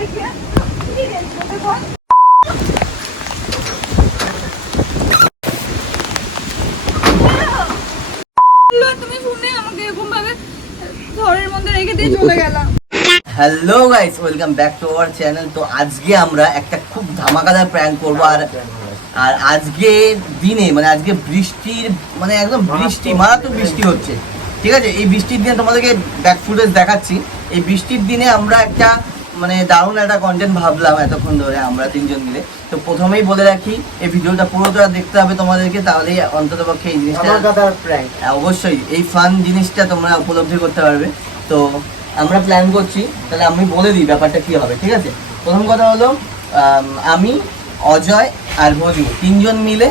তুমি শুনে আমাকে এরকম ভাবে ঘরের মধ্যে রেখে দিয়ে চলে গেলাম। Hello guys, welcome back to our channel. তো আজকে আমরা একটা খুব ধামাকাদার প্র্যাঙ্ক করবো। আর আজকে দিনে মানে আজকে বৃষ্টির মানে একদম বৃষ্টি, মারাত্মক বৃষ্টি হচ্ছে, ঠিক আছে? এই বৃষ্টির দিনে তোমাদেরকে ব্যাক ফুটেজ দেখাচ্ছি। এই বৃষ্টির দিনে আমরা একটা মানে দারুণ একটা কন্টেন্ট ভাবলাম এতক্ষণ ধরে আমরা তিনজন মিলে। তো প্রথমেই বলে রাখি, এই ভিডিওটা পুরোটা দেখতে হবে তোমাদেরকে, তাহলেই অন্তত পক্ষে এই জিনিসটা অবশ্যই এই ফান জিনিসটা তোমরা উপলব্ধি করতে পারবে। তো আমরা প্ল্যান করছি, তাহলে আমি বলে দিই ব্যাপারটা কী হবে, ঠিক আছে? প্রথম কথা হলো, আমি, অজয় আর ভজু তিনজন মিলে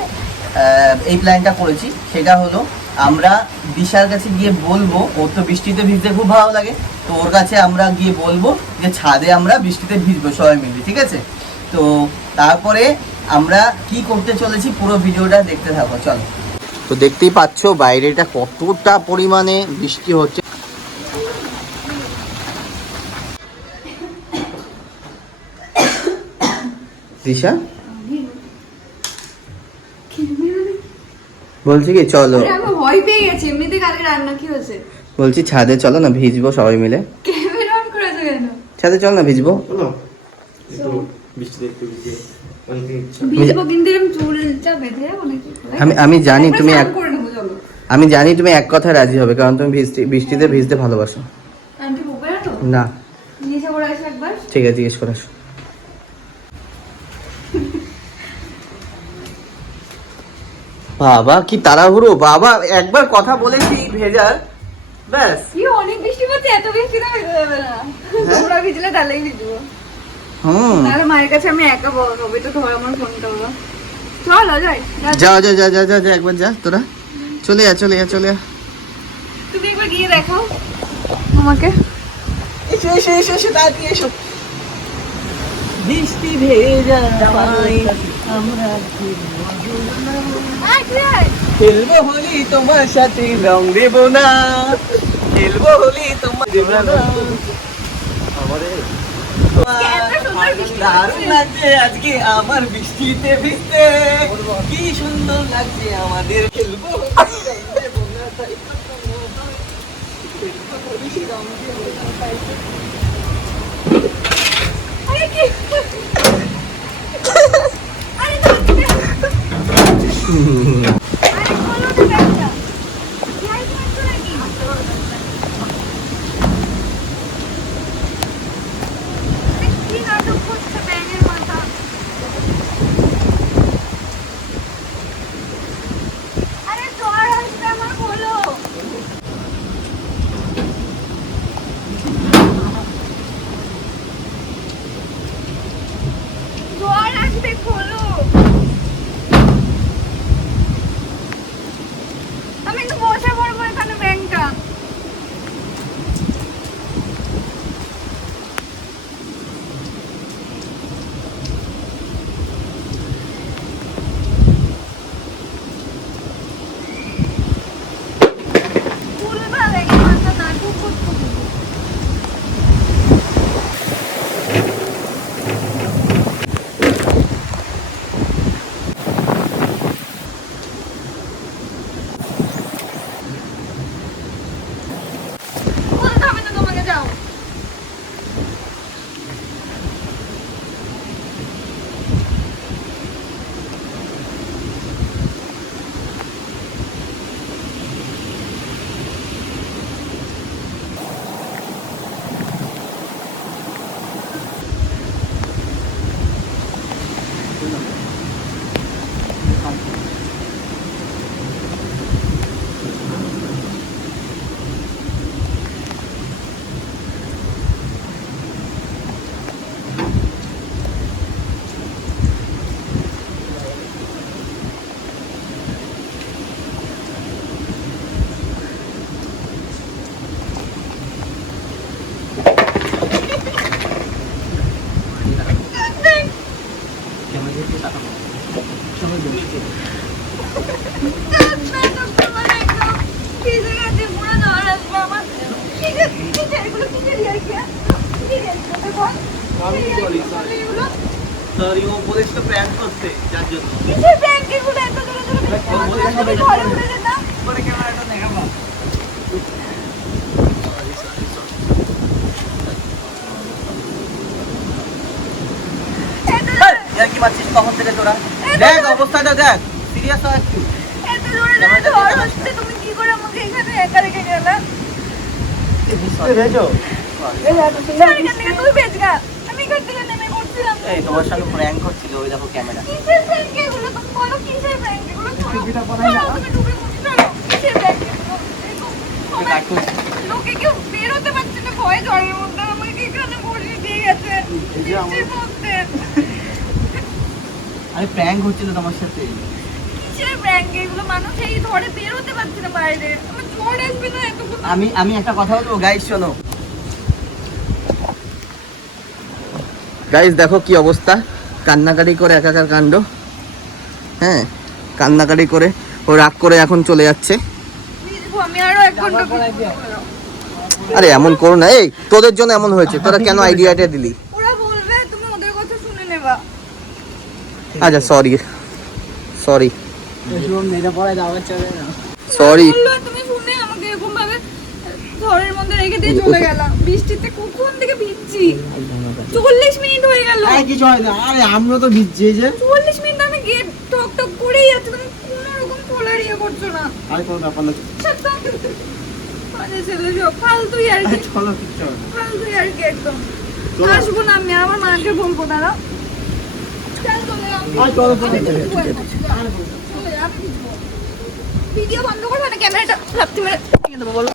এই প্ল্যানটা করেছি। সেটা হলো, আমরা দিশার কাছে গিয়ে বলবো, ওর তো বৃষ্টিতে ভিজতে খুব ভালো লাগে, তো ওর কাছে আমরা গিয়ে বলবো যে ছাদে আমরা বৃষ্টিতে ভিজবো সবাই মিলে, ঠিক আছে? তো তারপরে আমরা কি করতে চলেছি পুরো ভিডিওটা দেখতে থাকো, চলো। তো দেখতেই পাচ্ছ বাইরেটা কতটা পরিমাণে বৃষ্টি হচ্ছে। দিশা বলছি কি চলো, আমি ভয় পেয়ে গেছি এমনিতে। কালকে রান্না কি হয়েছে? বলছি ছাদে চলো না, ভিজবো সবাই মিলে। ক্যামেরা অন করেছে কেন? ছাদে চল না, ভিজবো। ভিজবো কিন্তু এরকম চুলটা বেঁধে যাবো নাকি? আমি জানি তুমি স্নান করে নেবো, চলো। আমি জানি তুমি এক কথায় রাজি হবে, কারণ তুমি বৃষ্টিতে ভিজতে ভালোবাসো। আন্টি উপরে তো না, নিচে করে আসো একবার। ঠিক আছে, জিজ্ঞেস করে আসো। বাবা কি তাড়াহুড়ো, বাবা একবার কথা বলেছি ভেজার, ব্যাস। কি অনেক বৃষ্টি পড়ছে, এত বৃষ্টি তো ভেজে যাবে না। তোমরা ভিজলে তাহলেই ভিজবো। আর মায়ের কাছে আমি একা বলবো, তো ধর আমার ফোনটা বলো। চল অজয়, যা যা যা যা যা যা, একবার যা তোরা, চলে যা চলে যা চলে যা। তুমি একবার গিয়ে দেখো আমাকে। এসো এসো এসো এসো, তাড়াতাড়ি এসো। বৃষ্টি ভেজা পাই আমরা খেলবো হোলি তোমার সাথে, রং দেবো না, খেলবো হোলি তোমার দেবো না। দারুণ লাগছে আজকে আমার বৃষ্টিতে ভিজতে, কি সুন্দর লাগছে আমাদের। খেলবো হোলি, রং দেবো না, তাই তো খেলবো হোলি, রং দেবো না, তাই তো। আরে কি আরে আমি কি বলি সরি ও বলেছিল প্র্যাঙ্ক করতে যার জন্য কিসের prank এগুলো এত দূরে দূরে ঘরে উঠে যেতাম পরে ক্যামেরাটা দেখাবো কি মারছিস কখন থেকে তোরা দেখ অবস্থাটা দেখ সিরিয়াস হয় একটু এত জোরে জোরে ঝড় হচ্ছে তুমি কি করে আমাকে এখানে একা রেখে গেলে ভেজো এখান থেকে তুই বেচ গা আমি এখান থেকে নেমে পড়ছিলাম এই তোমার সঙ্গে প্র্যাঙ্ক করছিল ওই দেখো ক্যামেরা কিসের prank এগুলো তুমি বলো কিসের prank এগুলো তুমি ডুবে মুছি ধরো কিসের prank এগুলো লোকে কেউ বেরোতে পারছে না ভয় ঝড়ের মধ্যে আমাকে এখানে বসিয়ে দিয়ে গেছে বৃষ্টির মধ্যে আরে প্র্যাঙ্ক হচ্ছিল তোমার সাথে কিসের prank এগুলো মানুষ এই ঝড়ে বেরোতে পারছে না বাইরে আমার ঝড় আসবে না এতক্ষণ আমি একটা কথা বলবো গাইস শোনো গাইস দেখো কি অবস্থা কান্নাকাটি করে একাকার কাণ্ড হ্যাঁ কান্নাকাটি করে ও রাগ করে এখন চলে যাচ্ছে ভিজবো আমি আরো 1 ঘন্টা ভিজবো। আরে এমন করো না এই তোদের জন্য এমন হয়েছে তোরা কেন আইডিয়াটা দিলি ওরা বলবে তুমি ওদের কথা শুনে নেবা আচ্ছা সরি সরি এসব মেরে পড়ায় যাওয়ার চলে না সরি বললো তুমি শুনে আমাকে এরকম ভাবে ঝড়ের মধ্যে রেখে দিয়ে চলে গেলাম বৃষ্টিতে কখন থেকে ভিজছি 40 মিনিট হয়ে গেল আরে কিছু হয় না আরে আমিও তো ভিজছি এই যে 40 মিনিট আমি গেট টক টক করেই যাচ্ছি তুমি কোনো রকম খোলার ইয়ে করছো না আরে কোনো ব্যাপার না আরে ছেলে সব ফালতুই আর কি চলো কিচ্ছু হবে না। ফালতুই আর কি একদম চলো। আসবো না আমি আমার মাকে বলবো দাঁড়াও চল চলে যাও। আরে চলো, চলো। আমি ভিজবো এখন। চলে যাও, আমি ভিজবো। ভিডিও বন্ধ করবে না ক্যামেরাটা লাথি মেরে ভেঙে দেবো বলো